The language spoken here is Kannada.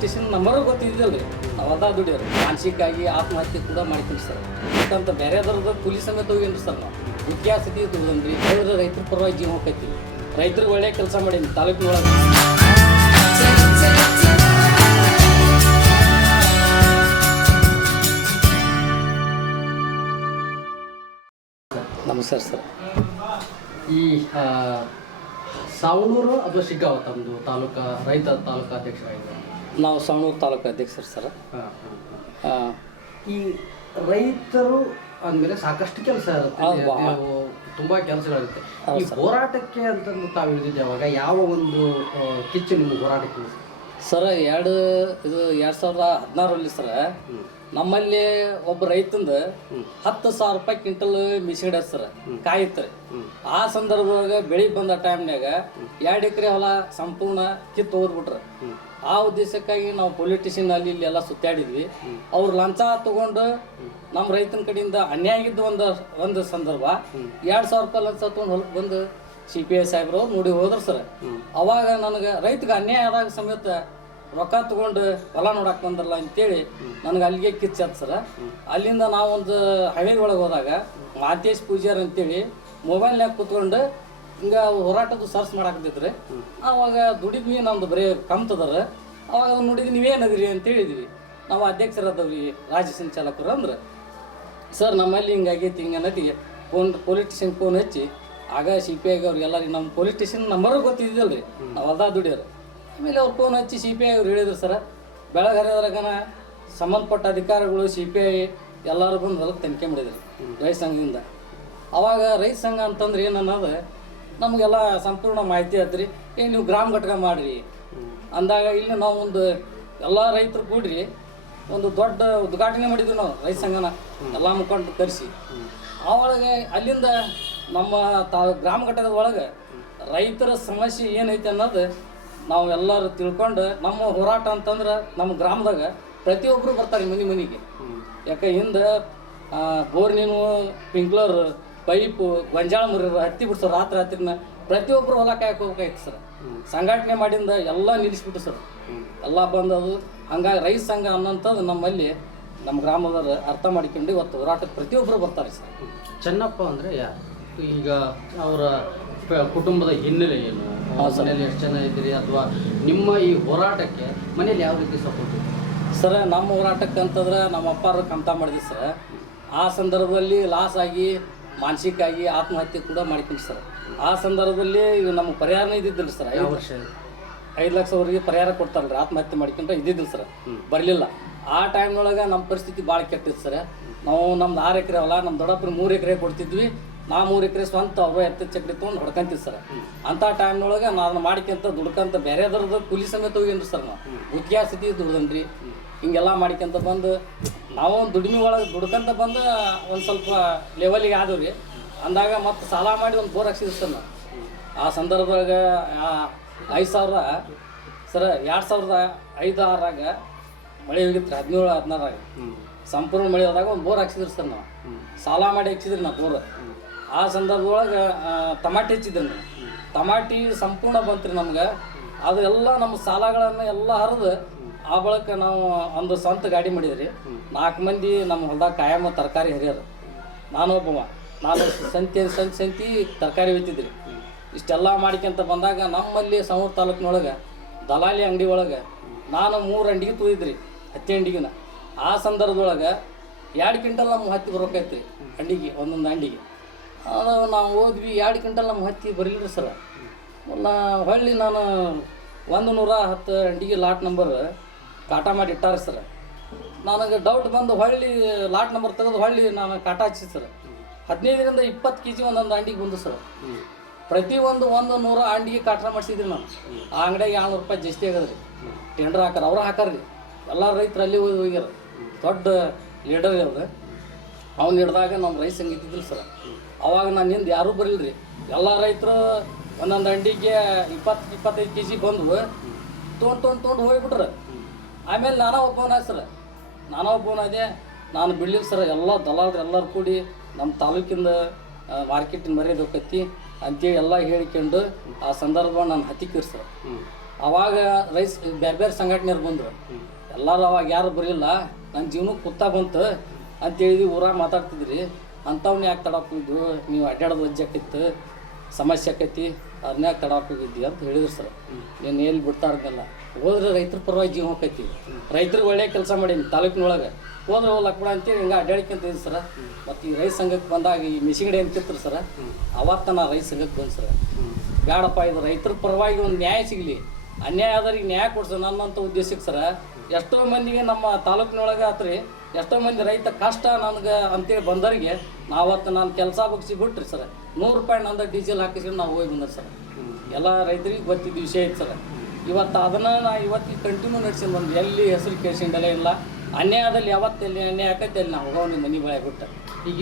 ಸ್ಟೇಷನ್ ನಂಬರ್ ಗೊತ್ತಿದ್ದಿಲ್ಲ ರೀ. ನಾವು ಅದ ದುಡಿಯೋರು ಮಾನಸಿಕವಾಗಿ ಆತ್ಮಹತ್ಯೆ ಕೂಡ ಮಾಡ್ತೀನಿ ಸರ್. ಯಾಕಂತ ಬೇರೆದವ್ರದ್ದು ಕೂಲಿ ಸಮೇತ ಹೋಗೇನ್ರಿ ಸರ್. ನಾವು ಮುಖ್ಯ ಸ್ಥಿತಿ ದುಡ್ದನ್ರಿ ಹೇಳಿದ್ರೆ ರೈತರ ಪರವಾಗಿ ಜೀವ ಹೋಗ್ತೈತಿ. ರೈತರಿಗೆ ಒಳ್ಳೆ ಕೆಲಸ ಮಾಡೀನಿ ತಾಲೂಕಿನೊಳಗೆ. ನಮಸ್ಕಾರ ಸರ್. ಈ ಸಾವಣೂರು ಅಥವಾ ಶಿಗ್ಗಾಂವ ತಮ್ಮದು ತಾಲೂಕಾ ರೈತ ತಾಲೂಕಾ ಅಧ್ಯಕ್ಷರಾಗಿದ್ದಾರೆ. ನಾವು ಸವಣೂರು ತಾಲೂಕು ಅಧ್ಯಕ್ಷರು ಸರ್. ಈ ರೈತರು ಅಂದಮೇಲೆ ಸಾಕಷ್ಟು ಕೆಲಸ ಇರುತ್ತೆ, ತುಂಬ ಕೆಲಸಗಳಿರುತ್ತೆ. ಈ ಹೋರಾಟಕ್ಕೆ ಅಂತಂದು ತಾವು ಇಳಿದಿದ್ದೆ ಅವಾಗ ಯಾವ ಒಂದು ಕಿಚ್ಚು ನಿಮ್ಮ ಹೋರಾಟಕ್ಕೆ ಸರ್? 2016 ಸರ್ ನಮ್ಮಲ್ಲಿ ಒಬ್ಬ ರೈತಂದು 10,000 ರೂಪಾಯಿ ಕ್ವಿಂಟಲ್ ಮಿಸಿಡ್ಯಾರ ಸರ್. ಕಾಯಿತ್ರಿ. ಆ ಸಂದರ್ಭದಾಗ ಬೆಳಿ ಬಂದ ಟೈಮ್ನಾಗ 2 ಎಕರೆ ಹೊಲ ಸಂಪೂರ್ಣ ಕಿತ್ತು ಹೋಗ್ಬಿಟ್ರೆ. ಆ ಉದ್ದೇಶಕ್ಕಾಗಿ ನಾವು ಪೊಲಿಟಿಷಿಯನ್ ಅಲ್ಲಿ ಇಲ್ಲಿ ಎಲ್ಲ ಸುತ್ತಾಡಿದ್ವಿ. ಅವ್ರು ಲಂಚ ತಗೊಂಡು ನಮ್ಮ ರೈತನ ಕಡೆಯಿಂದ ಅನ್ಯಾಯ ಆಗಿದ್ದು ಒಂದು ಸಂದರ್ಭ 2,000 ರೂಪಾಯಿ ಲಂಚ ತಗೊಂಡು ಹೊಲಕ್ಕೆ ಬಂದು CPI ಸಾಹೇಬ್ರು ನೋಡಿ ಹೋದ್ರು ಸರ್. ಅವಾಗ ನನಗೆ ರೈತಗೆ ಅನ್ಯಾಯ ಆದಾಗ ಸಮೇತ ರೊಕ್ಕ ತಗೊಂಡು ಹೊಲ ನೋಡಕ್ಕೆ ಬಂದ್ರಲ್ಲ ಅಂತೇಳಿ ನನಗೆ ಅಲ್ಲಿಗೆ ಕಿಚ್ಚತ್ ಸರ್. ಅಲ್ಲಿಂದ ನಾವೊಂದು ಹಳ್ಳಿ ಒಳಗೆ ಹೋದಾಗ ಮಾತೇಶ್ ಪೂಜಾರ್ ಅಂತೇಳಿ ಮೊಬೈಲ್ನಾಗ ಕೂತ್ಕೊಂಡು ಹಿಂಗೆ ಹೋರಾಟದ್ದು ಸರ್ಚ್ ಮಾಡಾಕತ್ತಿದ್ರಿ. ಆವಾಗ ದುಡಿದ್ವಿ, ನಮ್ದು ಬರೀ ಕಮ್ತದಾರ. ಅವಾಗ ಅದು ನೋಡಿದ್ವಿ, ನೀವೇನದಿರಿ ಅಂತ ಹೇಳಿದ್ವಿ. ನಾವು ಅಧ್ಯಕ್ಷರಾದವ್ರಿ ರಾಜ್ಯ ಸಂಚಾಲಕರು ಅಂದ್ರೆ ಸರ್ ನಮ್ಮಲ್ಲಿ ಹಿಂಗಾಗೈತಿ ಹಿಂಗೆ ಅನ್ನೋದಿಗೆ ಪೊಲಿಟಿಷಿಯನ್ ಫೋನ್ ಹಚ್ಚಿ ಆಗ CPI ಅವ್ರಿಗೆಲ್ಲರಿಗೆ ನಮ್ಮ ಪೊಲಿಟಿಷಿಯನ್ ನಂಬರ್ ಗೊತ್ತಿದ್ದಿಲ್ಲ ರೀ. ನಾವು ಅದ ದುಡಿಯೋರು. ಆಮೇಲೆ ಅವ್ರು ಫೋನ್ ಹಚ್ಚಿ CPI ಅವ್ರು ಹೇಳಿದ್ರು ಸರ್, ಬೆಳಗಾರದ್ರಾಗನ ಸಂಬಂಧಪಟ್ಟ ಅಧಿಕಾರಿಗಳು CPI ಎಲ್ಲರೂ ಬಂದು ಹೊಲಕ್ಕೆ ತನಿಖೆ ಮಾಡಿದ್ರು ರೈತ ಸಂಘದಿಂದ. ಅವಾಗ ರೈತ ಸಂಘ ಅಂತಂದ್ರೆ ಏನನ್ನೋದು ನಮಗೆಲ್ಲ ಸಂಪೂರ್ಣ ಮಾಹಿತಿ ಆದ್ರಿ. ನೀವು ಗ್ರಾಮ ಘಟಕ ಮಾಡಿರಿ ಅಂದಾಗ ಇಲ್ಲಿ ನಾವು ಒಂದು ಎಲ್ಲ ರೈತರು ಕೂಡ್ರಿ ಒಂದು ದೊಡ್ಡ ಉದ್ಘಾಟನೆ ಮಾಡಿದ್ವಿ ನಾವು ರೈತ ಸಂಘನ ಎಲ್ಲ ಮುಖಂಡರು ಕರೆಸಿ. ಆವೊಳಗೆ ಅಲ್ಲಿಂದ ನಮ್ಮ ಗ್ರಾಮ ಘಟಕದ ಒಳಗೆ ರೈತರ ಸಮಸ್ಯೆ ಏನೈತೆ ಅನ್ನೋದು ನಾವು ಎಲ್ಲರೂ ತಿಳ್ಕೊಂಡು ನಮ್ಮ ಹೋರಾಟ ಅಂತಂದ್ರೆ ನಮ್ಮ ಗ್ರಾಮದಾಗ ಪ್ರತಿಯೊಬ್ಬರು ಬರ್ತಾರೆ ಮನೆಗೆ. ಯಾಕೆ ಹಿಂದೆ ಬೋರ್ ನೀನು ಸ್ಪ್ರಿಂಕ್ಲರ್ ಪೈಪು ಗೊಂಜಾಳ ಮುರಿಯೋರು ಹತ್ತಿ ಬಿಡ್ಸೋರು ರಾತ್ರಿನ ಪ್ರತಿಯೊಬ್ಬರು ಹೊಲ ಕಾಯಕ್ಕೆ ಹೋಗ್ಬೇಕಾಯ್ತು ಸರ್. ಸಂಘಟನೆ ಮಾಡಿಂದ ಎಲ್ಲ ನಿಲ್ಲಿಸ್ಬಿಟ್ಟು ಸರ್ ಎಲ್ಲ ಬಂದದು. ಹಂಗಾಗಿ ರೈತ ಸಂಘ ಅನ್ನೋಂಥದ್ದು ನಮ್ಮಲ್ಲಿ ನಮ್ಮ ಗ್ರಾಮದವ್ರು ಅರ್ಥ ಮಾಡಿಕೊಂಡು ಇವತ್ತು ಹೋರಾಟಕ್ಕೆ ಪ್ರತಿಯೊಬ್ಬರು ಬರ್ತಾರೆ ಸರ್. ಚೆನ್ನಪ್ಪ ಅಂದರೆ ಯಾರು? ಈಗ ಅವರ ಕುಟುಂಬದ ಹಿನ್ನೆಲೆ ಏನು, ಮನೇಲಿ ಎಷ್ಟು ಜನ ಇದ್ದೀರಿ, ಅಥವಾ ನಿಮ್ಮ ಈ ಹೋರಾಟಕ್ಕೆ ಮನೇಲಿ ಯಾವ ರೀತಿ ಸಪೋರ್ಟ್ ಇದೆ ಸರ್? ನಮ್ಮ ಹೋರಾಟಕ್ಕೆ ಅಂತಂದ್ರೆ ನಮ್ಮ ಅಪ್ಪಾರು ಕಮ್ತ ಮಾಡಿದ್ವಿ ಸರ್. ಆ ಸಂದರ್ಭದಲ್ಲಿ ಲಾಸ್ ಆಗಿ ಮಾನಸಿಕವಾಗಿ ಆತ್ಮಹತ್ಯೆ ಕೂಡ ಮಾಡ್ತೀನಿ ಸರ್. ಆ ಸಂದರ್ಭದಲ್ಲಿ ನಮಗೆ ಪರಿಹಾರನೇ ಇದ್ದಿದ್ದಿಲ್ಲ ಸರ್. 5 ಲಕ್ಷವರೆಗೆ ಪರಿಹಾರ ಕೊಡ್ತಾರಲ್ರಿ, ಆತ್ಮಹತ್ಯೆ ಮಾಡ್ಕೊಂಡ್ರೆ ಇದ್ದಿದ್ದಿಲ್ಲ ಸರ್, ಬರಲಿಲ್ಲ. ಆ ಟೈಮ್ನೊಳಗೆ ನಮ್ಮ ಪರಿಸ್ಥಿತಿ ಭಾಳ ಕೆಟ್ಟಿತ್ತು ಸರ್. ನಾವು ನಮ್ದು 6 ಎಕರೆ ಹೊಲ, ನಮ್ಮ ದೊಡ್ಡಪ್ಪರು 3 ಎಕರೆ ಕೊಡ್ತಿದ್ವಿ. ನಾವು 3 ಎಕರೆ ಸ್ವಂತ ಅವರು ಎತ್ತ ಚಕ್ರಿ ತೊಗೊಂಡು ಹೊಡ್ಕೊಂತೀವಿ ಸರ್. ಅಂಥ ಟೈಮ್ನೊಳಗೆ ನಾನು ಮಾಡ್ಕೊಂತ ದುಡ್ಕಂತ ಬೇರೆದವ್ರದ್ದು ಕೂಲಿ ಸಮೇತ ಹೋಗೇನ್ರಿ ಸರ್. ನಾವು ಮುಖ್ಯ ಸ್ಥಿತಿ ದುಡ್ದನ್ರಿ. ಹಿಂಗೆಲ್ಲ ಮಾಡ್ಕೊಂತ ಬಂದು ನಾವು ದುಡಿಮೆ ಒಳಗೆ ದುಡ್ಕಂತ ಬಂದು ಒಂದು ಸ್ವಲ್ಪ ಲೆವೆಲಿಗೆ ಆದವ್ರಿ. ಅಂದಾಗ ಮತ್ತು ಸಾಲ ಮಾಡಿ ಒಂದು ಬೋರ್ ಹಾಕ್ಸಿದ್ವಿ ಸರ್ ನಾವು. ಆ ಸಂದರ್ಭದಾಗ 5,000 ಸರ್ 2005-6 ಮಳೆ ಹೋಗಿತ್ತು. 17-16 ಸಂಪೂರ್ಣ ಮಳೆ ಹೋದಾಗ ಒಂದು ಬೋರ್ ಹಾಕ್ಸಿದ್ರಿ ಸರ್. ನಾವು ಸಾಲ ಮಾಡಿ ಹಾಕ್ಸಿದ್ರಿ ನಾವು ಬೋರ್. ಆ ಸಂದರ್ಭದೊಳಗೆ ಟಮಾಟಿ ಹಚ್ಚಿದ್ರಿ ನಾವು. ಟಮಾಟಿ ಸಂಪೂರ್ಣ ಬಂತ್ರಿ ನಮ್ಗೆ. ಅದು ಎಲ್ಲ ನಮ್ಮ ಸಾಲಗಳನ್ನು ಎಲ್ಲ ಹರಿದು ಆ ಬಳಿಕ ನಾವು ಒಂದು ಸ್ವಂತ ಗಾಡಿ ಮಾಡಿದ್ರಿ. 4 ಮಂದಿ ನಮ್ಮ ಹೊಲದಾಗ ಕಾಯಮ್ಮ ತರಕಾರಿ ಹರಿಯೋರು. ನಾನು ಸಂತಿ ತರಕಾರಿ ಒಯ್ತಿದ್ರಿ. ಇಷ್ಟೆಲ್ಲ ಮಾಡ್ಕೊಂತ ಬಂದಾಗ ನಮ್ಮಲ್ಲಿ ಸವಣೂರು ತಾಲೂಕಿನೊಳಗೆ ದಲಾಲಿ ಅಂಗಡಿ ಒಳಗೆ ನಾನು 3 ಅಂಡಿಗೆ ತುಳಿದ್ರಿ, ಹತ್ತಿ ಅಂಡಿಗೆನ. ಆ ಸಂದರ್ಭದೊಳಗೆ 2 ಕ್ವಿಂಟಲ್ ನಮ್ಮ ಹತ್ತಿ ಬರೋಕೈತ್ರಿ ಅಂಡಿಗೆ, ಒಂದೊಂದು ಅಂಡಿಗೆ. ಅದು ನಾವು ಹೋದ್ವಿ, 2 ಕ್ವಿಂಟಲ್ ನಮ್ಮ ಹತ್ತಿ ಬರಲಿಲ್ಲ ಸರ್. ಹೊಳ್ಳಿ ನಾನು 110 ಅಂಡಿಗೆ ಲಾಟ್ ನಂಬರ್ ಕಾಟಾ ಮಾಡಿ ಇಟ್ಟಾರೆ ಸರ್. ನನಗೆ ಡೌಟ್ ಬಂದು ಹೊಳ್ಳಿ ಲಾಟ್ ನಂಬರ್ ತೆಗೆದು ಹೊಳ್ಳಿ ನಾನು ಕಾಟಾ ಹಚ್ಚಿ ಸರ್. 15ರಿಂದ 20 kg ಒಂದೊಂದು ಅಂಡಿಗೆ ಬಂದು ಸರ್. ಪ್ರತಿಯೊಂದು 100 ಅಂಡಿಗೆ ಕಾಟ ಮಾಡಿಸಿದ್ರಿ ನಾನು. ಆ ಅಂಗಡಿಯಾಗ 200 ರೂಪಾಯಿ ಜಾಸ್ತಿ ಆಗದ್ರಿ. ಟೆಂಡರ್ ಹಾಕಾರ ಅವ್ರು ಹಾಕಾರ್ರಿ. ಎಲ್ಲ ರೈತರು ಅಲ್ಲಿ ಹೋಗ್ಯಾರ. ದೊಡ್ಡ ಲೀಡರ್ ಅವ್ರು. ಅವ್ನು ಹಿಡ್ದಾಗ ನಮ್ಮ ರೈತ ಸಂಘ ಇದ್ದಿದ್ದಿಲ್ಲ ಸರ್. ಅವಾಗ ನಾನು ಹಿಂದೆ ಯಾರೂ ಬರಲಿಲ್ಲ. ಎಲ್ಲ ರೈತರು ಒಂದೊಂದು ಅಂಡಿಗೆ 20-25 kg ಬಂದು ತೊಗೊಂಡು ಹೋಗ್ಬಿಟ್ರೆ. ಆಮೇಲೆ ನಾನಾ ಒಬ್ಬವನಾದೆ ಸರ್. ನಾನು ಬಿಡ್ಲಿಲ್ಲ ಸರ್. ಎಲ್ಲ ದಲಾಲ್ರು ಎಲ್ಲರೂ ಕೂಡಿ ನಮ್ಮ ತಾಲೂಕಿಂದ ಮಾರ್ಕೆಟಿನ ಮರ್ಯಾದೆ ಹೋಗೈತಿ ಅಂತೇಳಿ ಎಲ್ಲ ಹೇಳಿಕೊಂಡು ಆ ಸಂದರ್ಭ ನಾನು ಹತ್ತಿಕ್ಕಿರಿ ಸರ್. ಅವಾಗ ರೈಸ್ ಬೇರೆ ಬೇರೆ ಸಂಘಟನೆಯವ್ರು ಬಂದರು. ಎಲ್ಲರೂ ಅವಾಗ ಯಾರು ಬರಲಿಲ್ಲ, ನನ್ನ ಜೀವನಕ್ಕೆ ಕುತ್ತಾ ಬಂತು ಅಂತೇಳಿ ಊರಾಗ ಮಾತಾಡ್ತಿದ್ರಿ. ಅಂಥವ್ನ ಯಾಕೆ ತಡಾಕೋಗಿದ್ದು, ನೀವು ಅಡ್ಡಾಡೋದು ವಜ್ಜೆ ಆಕೈತಿ, ಸಮಸ್ಯೆ ಆಕೈತಿ, ಅದನ್ನ ಯಾಕೆ ತಡಾಕೋಗಿದ್ದಿ ಅಂತ ಹೇಳಿದ್ರು ಸರ್. ನೀನು ಎಲ್ಲಿ ಬಿಡ್ತಾ ಇರೋದಿಲ್ಲ, ಹೋದ್ರೆ ರೈತರ ಪರವಾಗಿ ಜೀವ ಹೋಗ್ತೈತಿ, ರೈತರಿಗೆ ಒಳ್ಳೆ ಕೆಲಸ ಮಾಡೀನಿ ತಾಲೂಕಿನೊಳಗೆ, ಹೋದ್ರೆ ಹೋಗ್ಲಕ್ಕ ಅಂತೇಳಿ ಹಿಂಗೆ ಅಡ್ಡಾಡಿಕೊಂತ ಇದ್ದೆ ಸರ್. ಮತ್ತು ಈ ರೈತ ಸಂಘಕ್ಕೆ ಬಂದಾಗ ಈ ಮಿಷಿಗಡೆ ಅಂತಿತ್ತು ಸರ್, ಅವತ್ತು ನಾ ರೈತ ಸಂಘಕ್ಕೆ ಬಂದು ಸರ್, ಬೇಡಪ್ಪ ಇದು ರೈತರ ಪರವಾಗಿ ಒಂದು ನ್ಯಾಯ ಸಿಗಲಿ, ಅನ್ಯಾಯ ಆದವ್ರಿಗೆ ನ್ಯಾಯ ಕೊಡ್ಸೋ ನನ್ನಂಥ ಉದ್ದೇಶಕ್ಕೆ ಸರ. ಎಷ್ಟೋ ಮಂದಿಗೆ ನಮ್ಮ ತಾಲೂಕಿನೊಳಗೆ ಆತ್ರಿ, ಎಷ್ಟೋ ಮಂದಿ ರೈತ ಕಷ್ಟ ನನಗೆ ಅಂತೇಳಿ ಬಂದವರಿಗೆ ನಾವತ್ತು ನಾನು ಕೆಲಸ ಬಗ್ಸಿ ಬಿಟ್ರಿ ಸರ್, 100 ರೂಪಾಯಿ ನಂದು ಡೀಸೆಲ್ ಹಾಕಿಸ್ಕೊಂಡು ನಾವು ಹೋಗಿ ಬಂದ್ರೆ ಸರ್. ಎಲ್ಲ ರೈತರಿಗೆ ಗೊತ್ತಿದ್ದ ವಿಷಯ ಐತೆ ಸರ್. ಇವತ್ತು ಅದನ್ನು ನಾ ಇವತ್ತಿಗೆ ಕಂಟಿನ್ಯೂ ನಡ್ಸ್ಕೊಂಡು ಬಂದು ಎಲ್ಲಿ ಹೆಸರು ಕೇಳ್ಸಂಡೆಲ್ಲ ಇಲ್ಲ. ಅನ್ಯಾಯದಲ್ಲಿ ಯಾವತ್ತೆಲ್ಲಿ ಅನ್ಯಾಯ ಆಕೈತೆ ಅಲ್ಲಿ ನಾವು ಹೋಗೋಣ ಮನೆ ಬಾಳೆ ಬಿಟ್ಟು. ಈಗ